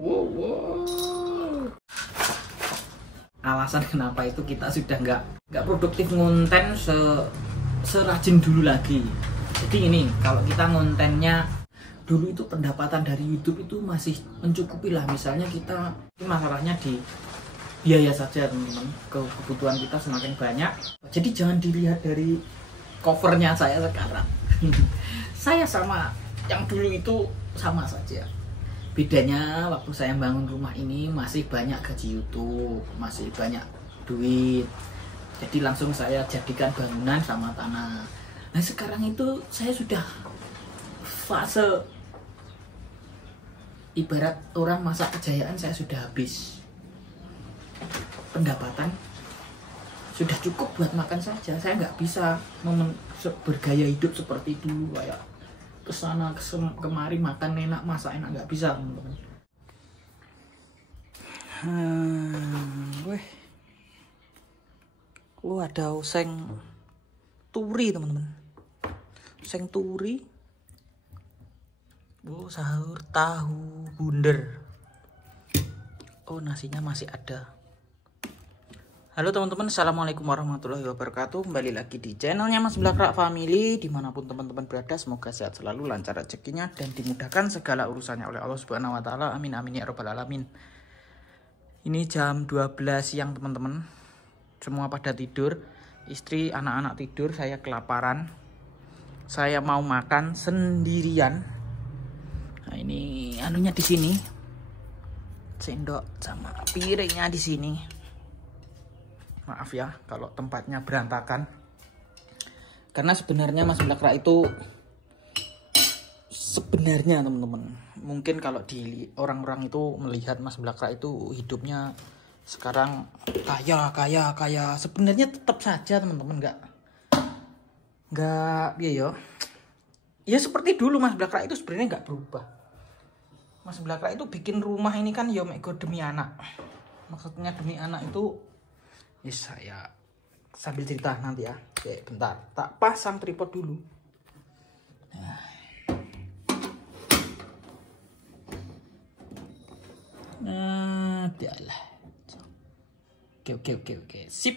Wow. Alasan kenapa itu kita sudah nggak produktif ngonten serajin dulu lagi. Jadi ini kalau kita ngontennya dulu itu pendapatan dari YouTube itu masih mencukupi lah. Misalnya kita ini masalahnya di biaya saja teman-teman, kebutuhan kita semakin banyak. Jadi jangan dilihat dari covernya saya sekarang. Saya sama yang dulu itu sama saja. Bedanya waktu saya bangun rumah ini masih banyak gaji YouTube, masih banyak duit. Jadi langsung saya jadikan bangunan sama tanah. Nah sekarang itu saya sudah fase ibarat orang masa kejayaan, saya sudah habis. Pendapatan sudah cukup buat makan saja. Saya nggak bisa bergaya hidup seperti dulu kayak kesana kemari makan enak, masak enak, nggak bisa teman-teman. Ada oseng turi teman-teman, oseng turi. Sahur tahu bunder. Nasinya masih ada. Halo teman-teman, assalamualaikum warahmatullahi wabarakatuh. Kembali lagi di channelnya Mas Blakrak Family. Dimanapun teman-teman berada, semoga sehat selalu, lancar rezekinya, dan dimudahkan segala urusannya oleh Allah Subhanahu Wa Taala. Amin amin ya robbal alamin. Ini jam 12 siang teman-teman. Semua pada tidur, istri, anak-anak tidur, saya kelaparan. Saya mau makan sendirian. Nah ini anunya di sini, sendok sama piringnya di sini. Maaf ya kalau tempatnya berantakan. Karena sebenarnya Mas Blakrak itu sebenarnya teman-teman, mungkin kalau di orang-orang itu melihat Mas Blakrak itu hidupnya sekarang kaya. Sebenarnya tetap saja teman-teman, nggak ya seperti dulu. Mas Blakrak itu sebenarnya nggak berubah. Mas Blakrak itu bikin rumah ini kan ya demi anak. Maksudnya demi anak itu. Saya sambil cerita nanti ya. Oke, bentar, tak pasang tripod dulu. Dialah. Oke, sip.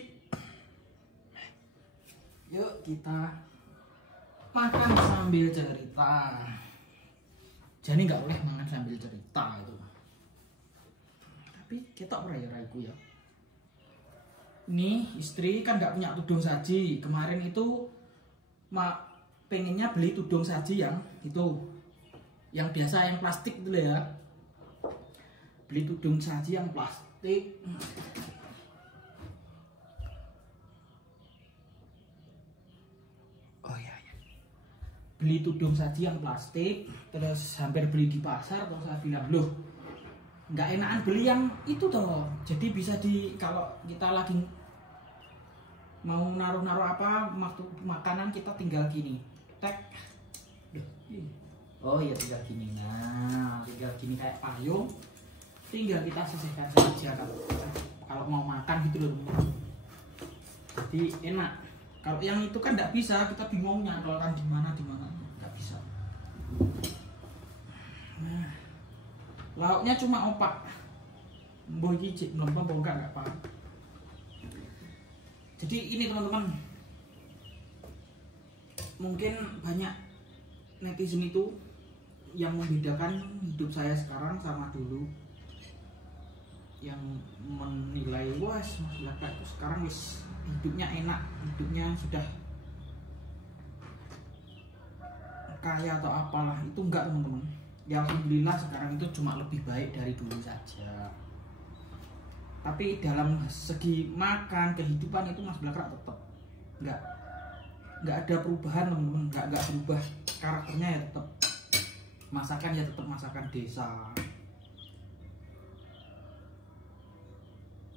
Yuk kita makan sambil cerita. Jadi nggak boleh makan sambil cerita itu. Tapi kita raiku ya. Nih istri kan nggak punya tudung saji. Kemarin itu pengennya beli tudung saji yang biasa, yang plastik itu ya. Beli tudung saji yang plastik. Beli tudung saji yang plastik, terus hampir beli di pasar. Terus saya bilang, loh nggak enakan beli yang itu toh. Jadi bisa kalau kita lagi mau naruh apa makanan, kita tinggal gini, tek. Oh iya tinggal gini. Nah tinggal gini kayak payung, tinggal kita sisihkan saja kalau mau makan gitu loh. Jadi enak. Kalau yang itu kan nggak bisa, kita bingungnya kalau kan di mana nggak bisa. Nah, lauknya cuma opak, boy gijik, belum bongkar nggak apa. Jadi ini teman-teman, mungkin banyak netizen itu yang membedakan hidup saya sekarang sama dulu, yang menilai Mas Blakrak itu sekarang hidupnya enak, hidupnya sudah kaya atau apalah. Itu enggak teman-teman. Ya alhamdulillah sekarang itu cuma lebih baik dari dulu saja. Tapi dalam segi makan, kehidupan itu Mas Blakrak tetap nggak ada perubahan teman-teman. Nggak berubah karakternya, ya tetap masakan, ya tetap masakan desa.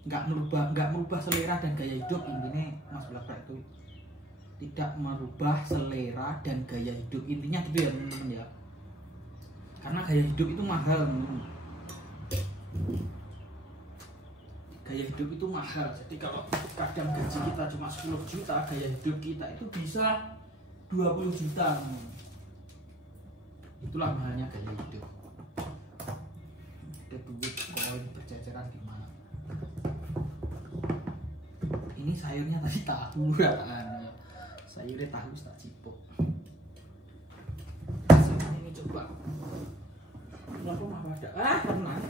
Nggak merubah selera dan gaya hidup. Intinya Mas Blakrak itu tidak merubah selera dan gaya hidup, intinya gitu ya teman-teman ya. Karena gaya hidup itu mahal teman-teman. Gaya hidup itu mahal. Jadi kalau kadang gaji kita cuma 10 juta, gaya hidup kita itu bisa 20 juta teman-teman. Itulah mahalnya gaya hidup. ada duit koin berceceran di mana. Ini sayurnya tadi tahu kan, sayurnya tahu tak cipok. Ini coba kenapa mah ada tenang.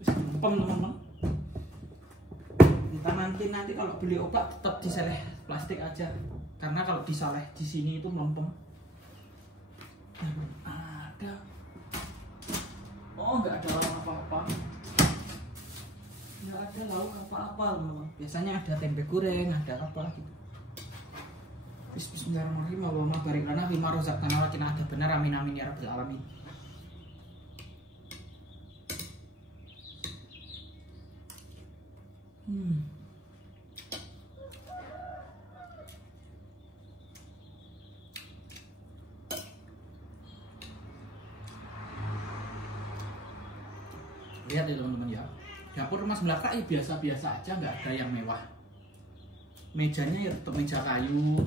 Terus teman-teman, kita nanti kalau beli obat tetap diseleh plastik aja, karena kalau disaleh di sini itu melempem. Ada, oh nggak ada apa-apa, nggak ada lauk apa-apa loh. Biasanya ada tempe goreng, ada apa gitu. Bismillahirrahmanirrahim. Allahumma barik lana fima razaqtana wa qina adzabannar. Amin amin ya rabbil alamin. Lihat ya teman-teman ya, dapur rumah sebelah kak biasa-biasa aja, nggak ada yang mewah. Mejanya ya tetap meja kayu.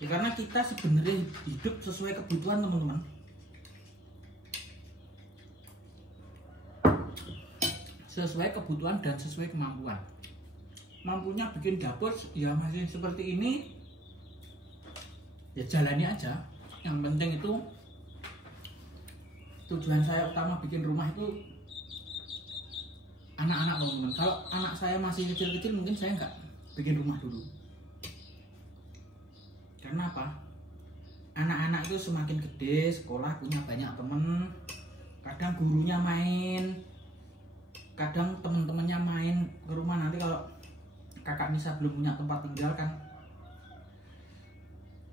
Ya karena kita sebenarnya hidup sesuai kebutuhan teman-teman. Sesuai kebutuhan dan sesuai kemampuan. Mampunya bikin dapur ya masih seperti ini, ya jalani aja. Yang penting itu tujuan saya utama bikin rumah itu anak-anak teman-teman. Kalau anak saya masih kecil-kecil mungkin saya nggak bikin rumah dulu. Karena apa? Anak-anak itu semakin gede, sekolah punya banyak temen, kadang gurunya main, kadang temen-temennya main ke rumah. Nanti kalau kakak Nisa belum punya tempat tinggal kan,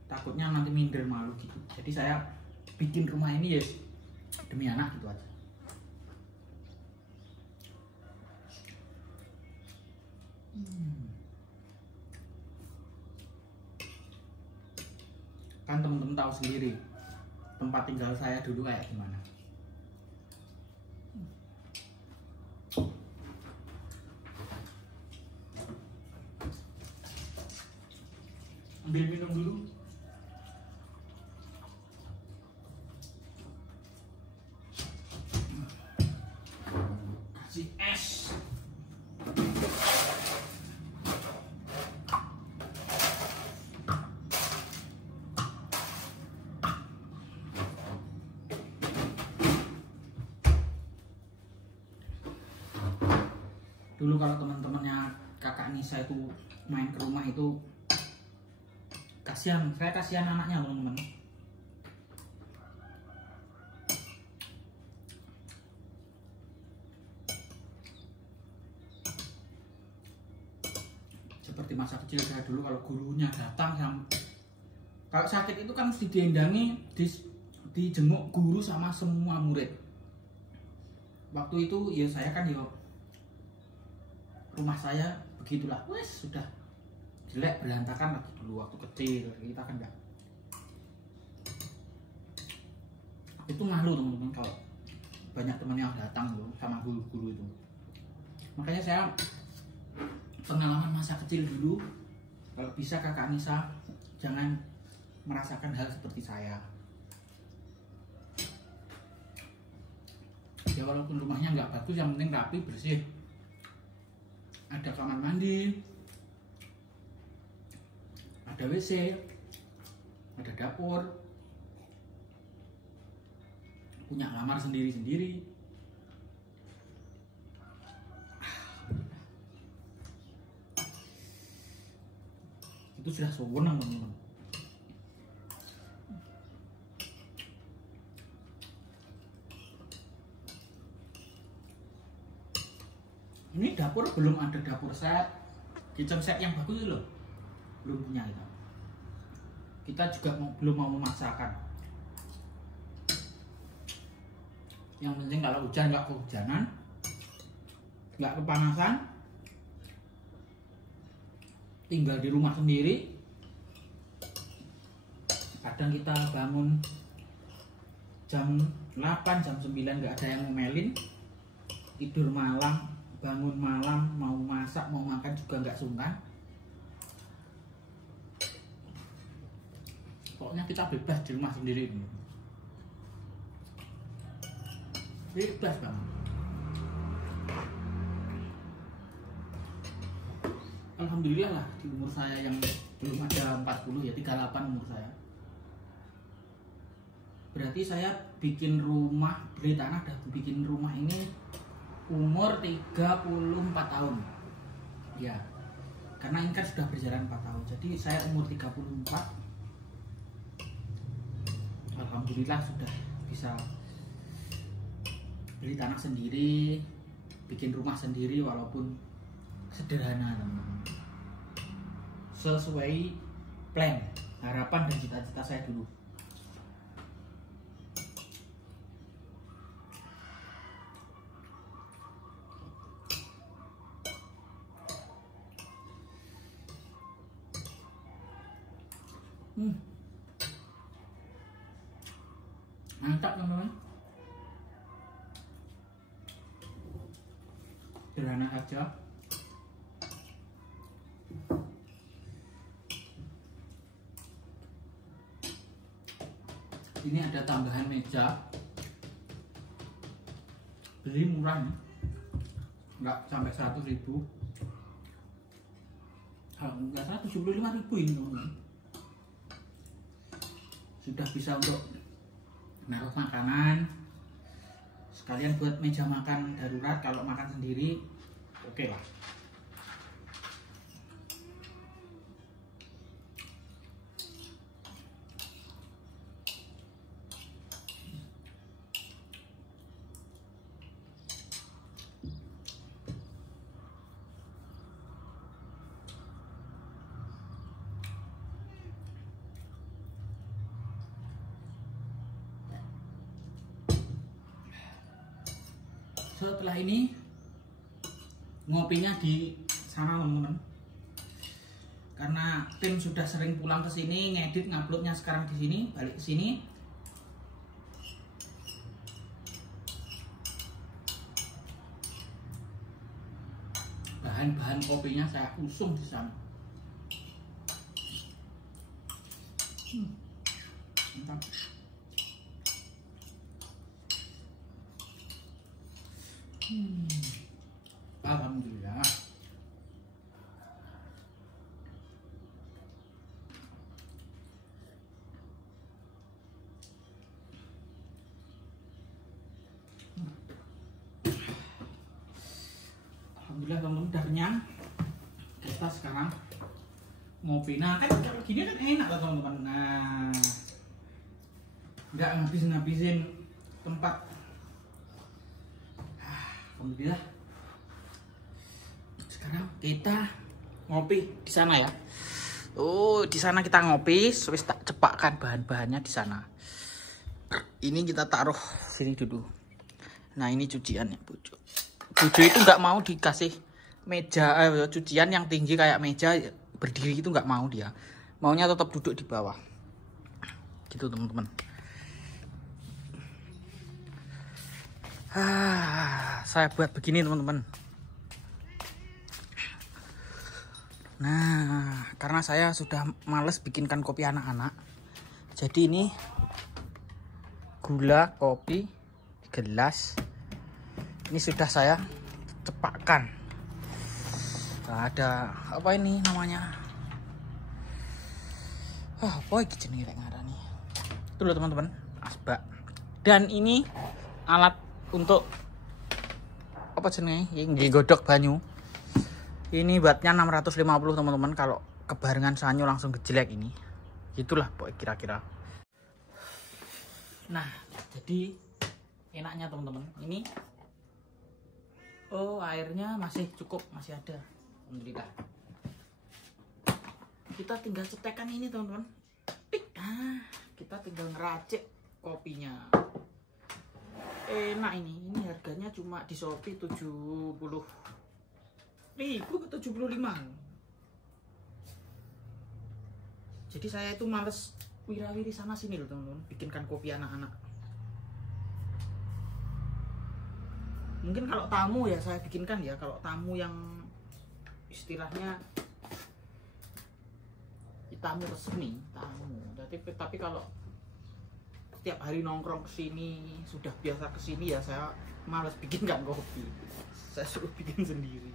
takutnya nanti minder, malu gitu. Jadi saya bikin rumah ini ya demi anak gitu aja. Kan temen-temen tahu sendiri tempat tinggal saya dulu kayak gimana. Ambil minum dulu. Kasih es. Dulu kalau teman-temannya kakak Nisa itu main ke rumah itu kasihan, saya kasihan anaknya teman-teman. Seperti masa kecil saya dulu, kalau gurunya datang, kalau sakit itu kan mesti diendangi, dijenguk guru sama semua murid. Waktu itu ya saya kan ya rumah saya begitulah, wes sudah jelek berantakan lagi dulu waktu kecil. Kita kan enggak, itu malu teman-teman kalau banyak teman yang datang loh sama guru-guru itu. Makanya saya pengalaman masa kecil dulu, kalau bisa kakak Nisa jangan merasakan hal seperti saya. Ya walaupun rumahnya nggak bagus, yang penting rapi, bersih, ada kamar mandi, ada WC, ada dapur, punya kamar sendiri-sendiri. Itu sudah sewenang teman-teman. Ini dapur belum ada dapur set, kitchen set yang bagus loh, belum punya kita. Kita juga belum mau memaksakan. Yang penting kalau hujan nggak kehujanan, nggak kepanasan, tinggal di rumah sendiri. Kadang kita bangun jam 8, jam 9 nggak ada yang ngomelin, tidur malam, bangun malam, mau masak, mau makan juga nggak sungkan. Pokoknya kita bebas di rumah sendiri. bebas bang. Alhamdulillah lah di umur saya yang belum ada 40 ya, 38 umur saya. Berarti saya bikin rumah, beli tanah dan bikin rumah ini umur 34 tahun. Ya. Karena ini kan sudah berjalan 4 tahun. Jadi saya umur 34. Alhamdulillah sudah bisa beli tanah sendiri, bikin rumah sendiri walaupun sederhana teman-teman. Sesuai plan, harapan dan cita-cita saya dulu. Mantap teman-teman. Sederhana aja. Ini ada tambahan meja. Beli murah nih, nggak sampai 100.000. Kalau nggak 175.000 ini teman-teman. Sudah bisa untuk naruh makanan, sekalian buat meja makan darurat kalau makan sendiri, oke lah. Setelah ini ngopinya di sana teman-teman, karena tim sudah sering pulang ke sini ngedit nguploadnya sekarang di sini, balik ke sini. Bahan-bahan kopinya saya usung di sana. Mantap. Alhamdulillah. Alhamdulillah teman-teman udah kenyang. Kita sekarang ngopi. Nah kan kalau gini kan enak lah teman-teman. Nah, nggak ngabisin tempat. Alhamdulillah. Sekarang kita ngopi di sana ya. Oh, di sana kita ngopi, wis tak cepakkan bahan-bahannya di sana. Ini kita taruh sini dulu. Nah, ini cuciannya, Bujo. Bujo itu nggak mau dikasih meja cucian yang tinggi kayak meja berdiri, itu nggak mau dia. Maunya tetap duduk di bawah. Gitu, teman-teman. Saya buat begini teman-teman. Nah, karena saya sudah males bikinkan kopi anak-anak, jadi ini gula kopi gelas ini sudah saya cepakkan. Nah, ada apa ini namanya? Apa iki jenenge rek ngarani? Itu loh teman-teman, asbak. Dan ini alat untuk apa jenenge yang digodok banyu. Ini wattnya 650 teman-teman. Kalau kebarengan sanyo langsung gejelek ini. Itulah pokoknya kira-kira. Nah, jadi enaknya teman-teman, ini airnya masih cukup, masih ada. Alhamdulillah. Kita tinggal cetekan ini teman-teman. Kita tinggal ngeracik kopinya. Enak ini harganya cuma di Shopee 70.000 ke 75. Jadi saya itu males wira-wiri sana sini loh teman-teman, bikinkan kopi anak-anak. Mungkin kalau tamu ya saya bikinkan ya, kalau tamu yang istilahnya tamu resmi, tamu. Tapi kalau setiap hari nongkrong kesini, sudah biasa kesini ya saya malas bikinkan kopi. Saya suruh bikin sendiri.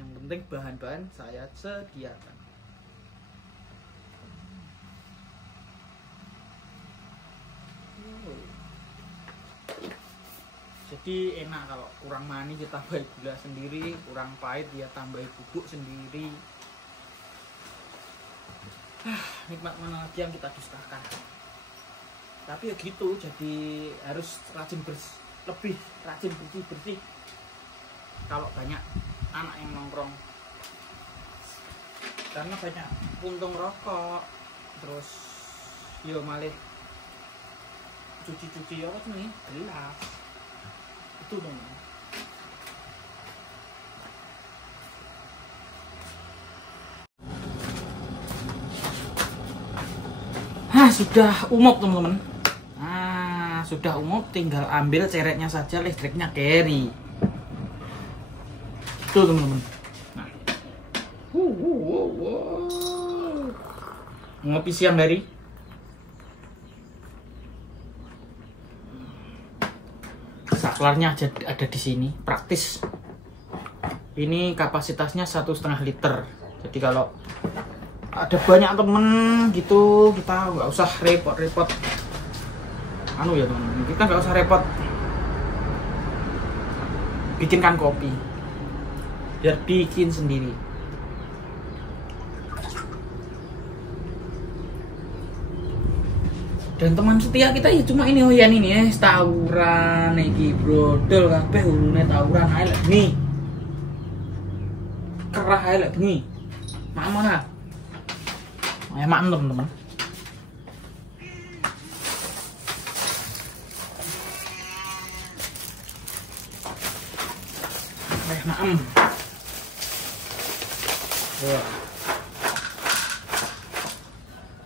Yang penting bahan-bahan saya sediakan. Jadi enak kalau kurang manis kita tambahin gula sendiri, kurang pahit dia tambahin bubuk sendiri. Nikmat mana lagi yang kita dustakan. Tapi ya gitu, jadi harus lebih rajin bersih. Kalau banyak anak yang nongkrong, karena banyak puntung rokok, terus yo malih cuci apa nih gelas itu dong. Sudah umum teman-teman. Sudah umum, tinggal ambil cereknya saja, listriknya carry. Tuh teman-teman. Nah. Ngopi siang hari. Saklarnya ada di sini, praktis. Ini kapasitasnya 1,5 liter. Jadi kalau ada banyak temen gitu, kita nggak usah repot-repot. Ya teman-teman, kita nggak usah repot bikinkan kopi, biar bikin sendiri. Dan teman setia kita ya cuma ini ini ya, tawuran iki brodol kabeh ulune tawuran ae lek bengi. Kerah ae lek bengi. Mana? Emak teman-teman. Maem. Wah.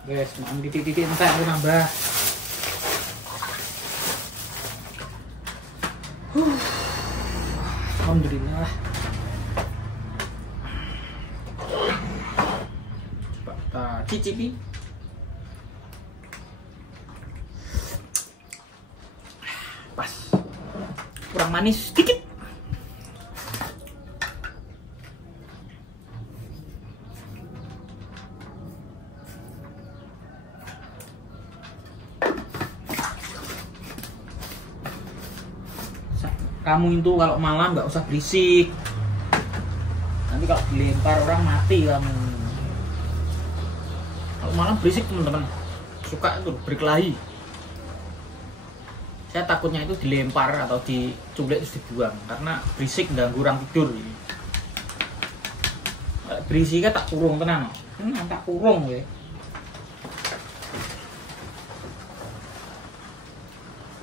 Guys, maem titik-titik entek aku nambah. Alhamdulillah. Coba kita cicipi. Pas. Kurang manis sedikit. Kamu itu kalau malam nggak usah berisik, nanti kalau dilempar orang mati kamu. Kalau malam berisik teman-teman, suka itu berkelahi. Saya takutnya itu dilempar atau diculik terus dibuang karena berisik ganggu orang tidur. Berisiknya tak kurung tenang, tak kurung ya.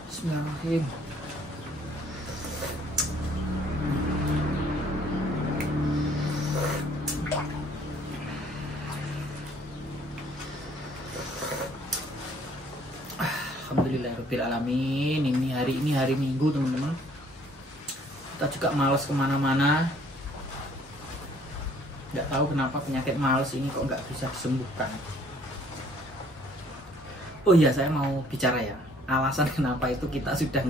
Bismillahirrahmanirrahim. Alhamdulillahirrahmanirrahim. Ini hari Minggu teman-teman. Kita juga malas kemana-mana. Nggak tahu kenapa penyakit malas ini kok nggak bisa disembuhkan. Oh iya, saya mau bicara ya. Alasan kenapa itu kita sudah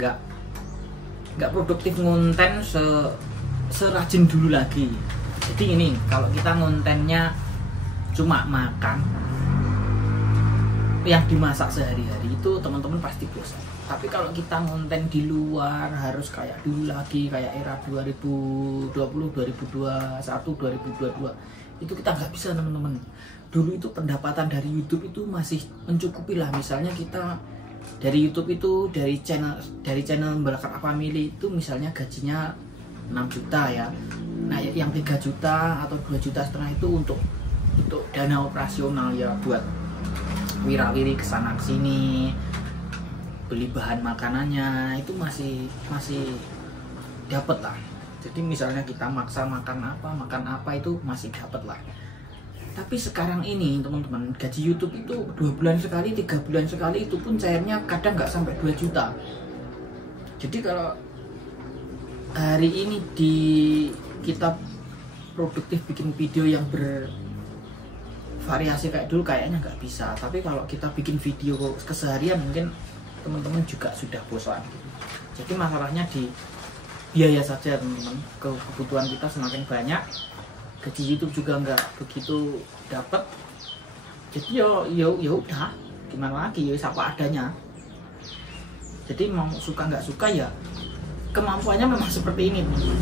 nggak produktif ngonten serajin dulu lagi. Jadi ini, kalau kita ngontennya cuma makan yang dimasak sehari-hari itu teman-teman pasti bosan. Tapi kalau kita ngonten di luar harus kayak dulu lagi, kayak era 2020, 2021, 2022 itu kita nggak bisa teman-teman. Dulu itu pendapatan dari YouTube itu masih mencukupi lah. Misalnya kita dari YouTube itu dari channel Balakar Family itu misalnya gajinya 6 juta ya. Nah yang 3 juta atau 2,5 juta itu untuk dana operasional ya, buat wirawiri kesana kesini, beli bahan makanannya itu masih dapat lah. Jadi misalnya kita maksa makan apa itu masih dapat lah. Tapi sekarang ini teman-teman, gaji YouTube itu 2 bulan sekali, 3 bulan sekali, itu pun cairnya kadang nggak sampai 2 juta. Jadi kalau hari ini kita produktif bikin video yang variasi kayak dulu kayaknya nggak bisa. Tapi kalau kita bikin video keseharian mungkin teman-teman juga sudah bosan gitu. Jadi masalahnya di biaya saja teman-teman. Kebutuhan kita semakin banyak, gaji YouTube juga nggak begitu dapat. Jadi ya udah, gimana lagi, ya apa adanya. Jadi mau suka nggak suka ya kemampuannya memang seperti ini teman-teman.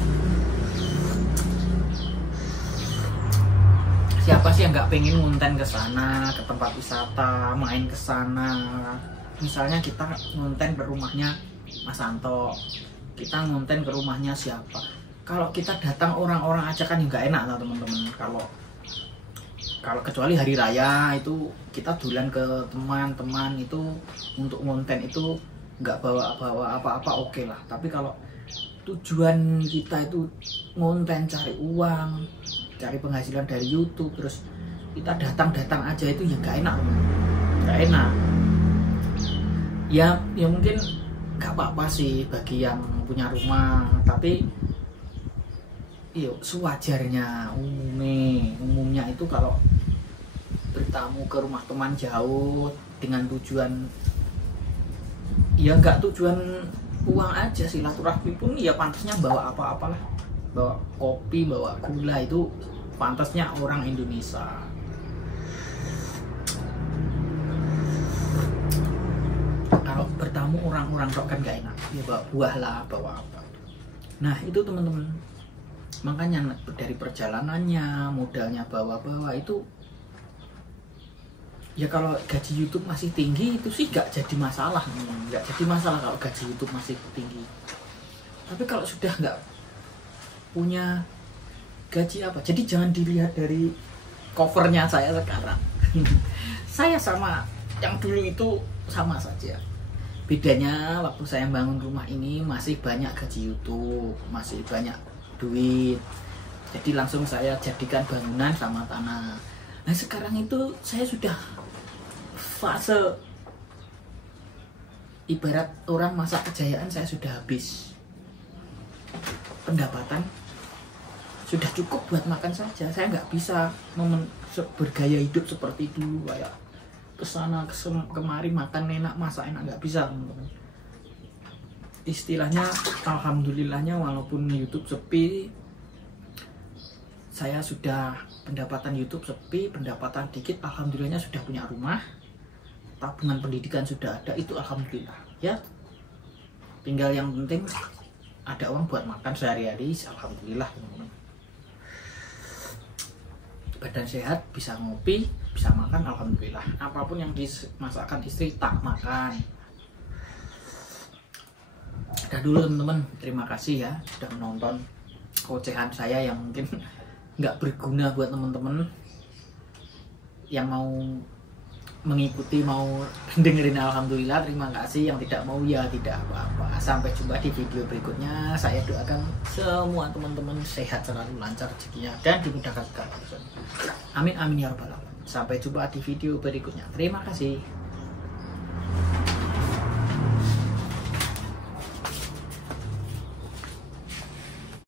Siapa sih yang nggak pengen ngonten ke sana, ke tempat wisata, main ke sana. Misalnya kita ngonten ke rumahnya Mas Santo, kita ngonten ke rumahnya siapa. Kalau kita datang orang-orang aja kan nggak enak lah teman-teman. Kalau kecuali hari raya itu kita dulan ke teman-teman itu untuk ngonten itu nggak bawa apa-apa oke lah. Tapi kalau tujuan kita itu ngonten cari uang, cari penghasilan dari YouTube, terus kita datang aja itu ya nggak enak, nggak enak. Ya mungkin nggak apa-apa sih bagi yang punya rumah, tapi sewajarnya umumnya itu kalau bertamu ke rumah teman jauh dengan tujuan ya nggak tujuan uang aja, silaturahmi pun ya pantasnya bawa apa-apalah, bawa kopi, bawa gula, itu pantasnya orang Indonesia. Kalau bertamu orang-orang kok kan gak enak, ya bawa buah lah, bawa apa. Nah itu teman-teman, makanya dari perjalanannya, modalnya bawa-bawa itu ya kalau gaji YouTube masih tinggi itu sih gak jadi masalah, nggak jadi masalah kalau gaji YouTube masih tinggi. Tapi kalau sudah nggak punya gaji apa, jadi jangan dilihat dari covernya saya sekarang. Saya sama yang dulu itu sama saja. Bedanya waktu saya bangun rumah ini masih banyak gaji YouTube, masih banyak duit. Jadi langsung saya jadikan bangunan sama tanah. Nah sekarang itu saya sudah fase ibarat orang masa kejayaan, saya sudah habis. Pendapatan sudah cukup buat makan saja. Saya nggak bisa bergaya hidup seperti dulu kayak kesana kemari makan enak, masak enak, nggak bisa teman-teman. Istilahnya alhamdulillahnya walaupun YouTube sepi, saya sudah pendapatan YouTube sepi, pendapatan dikit, alhamdulillahnya sudah punya rumah, tabungan pendidikan sudah ada, itu alhamdulillah ya. Tinggal yang penting ada uang buat makan sehari-hari, alhamdulillah teman-teman. Badan sehat, bisa ngopi, bisa makan, alhamdulillah. Apapun yang dimasakkan istri tak makan. Udah dulu teman-teman, terima kasih ya sudah menonton ocehan saya yang mungkin nggak berguna buat teman-teman yang mau mengikuti, mau dengerin, alhamdulillah terima kasih. Yang tidak mau ya tidak apa-apa. Sampai jumpa di video berikutnya. Saya doakan semua teman-teman sehat, selalu lancar rezekinya dan dimudahkan segala urusan. Amin amin ya rabbal alamin. Sampai jumpa di video berikutnya. Terima kasih.